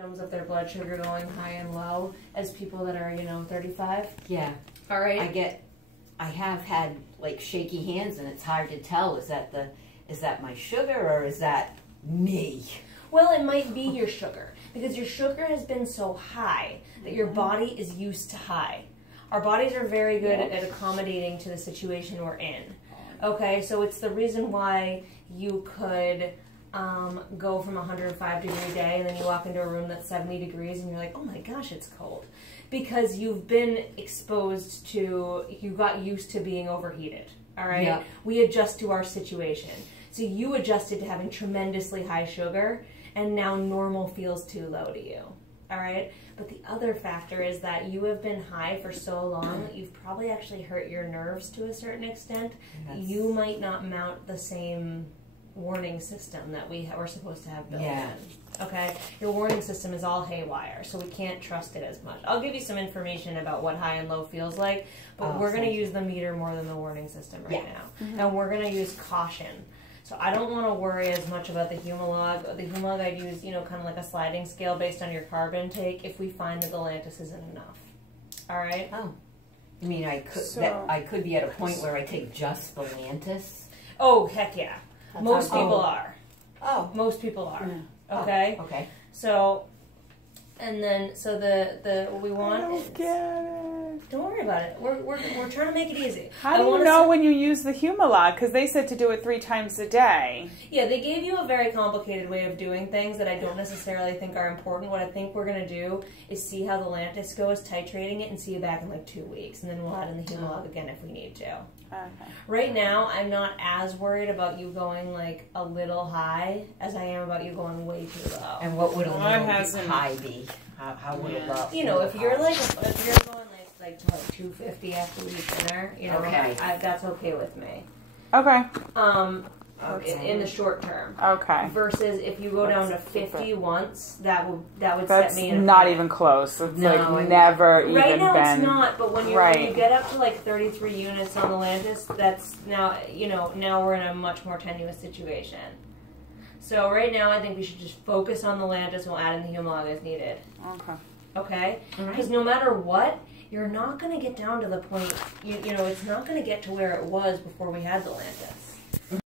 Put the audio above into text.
of their blood sugar going high and low as people that are, 35? Yeah. All right. I have had like shaky hands, and it's hard to tell. Is that my sugar or is that me? Well, it might be your sugar because your sugar has been so high that your body is used to high. Our bodies are very good at accommodating to the situation we're in. Okay, so it's the reason why you could go from a 105-degree day and then you walk into a room that's 70 degrees and you're like, oh my gosh, it's cold. Because you've been exposed to, you got used to being overheated, all right? Yeah. We adjust to our situation. So you adjusted to having tremendously high sugar and now normal feels too low to you, all right? But the other factor is that you have been high for so long that you've probably actually hurt your nerves to a certain extent. You might not mount the same warning system that we're supposed to have built in. Okay, your warning system is all haywire, so we can't trust it as much. I'll give you some information about what high and low feels like, but we're going to use the meter more than the warning system right now, and we're going to use caution. So I don't want to worry as much about the Humalog. The Humalog I'd use, kind of like a sliding scale based on your carb intake if we find that the Lantus isn't enough. All right. Oh, I mean, I could be at a point where I take just the Lantus. Oh heck yeah. Most people are. Oh. Most people are. Yeah. Okay? Oh, okay. So, and then, so what we want is... Get it. Don't worry about it. We're trying to make it easy. How do you know when you use the Humalog? Because they said to do it 3 times a day. Yeah, they gave you a very complicated way of doing things that I don't necessarily think are important. What I think we're going to do is see how the Lantus goes, titrating it, and see you back in like 2 weeks. And then we'll add in the Humalog again if we need to. Okay. Right now, I'm not as worried about you going like a little high as I am about you going way too low. And what would a little high be? How would it look? If you're going like to like 250 after we eat dinner, okay. That's okay with me. Okay. In the short term. Okay. Versus if you go down to 50 once, that would That's set me in a not even close. It's like never even been. Right now it's not, but when you get up to like 33 units on the Lantus, that's now, now we're in a much more tenuous situation. So right now I think we should just focus on the Lantus and we'll add in the Humalog as needed. Okay. Okay? Because no matter what, you're not going to get down to the point, it's not going to get to where it was before we had the Lantus.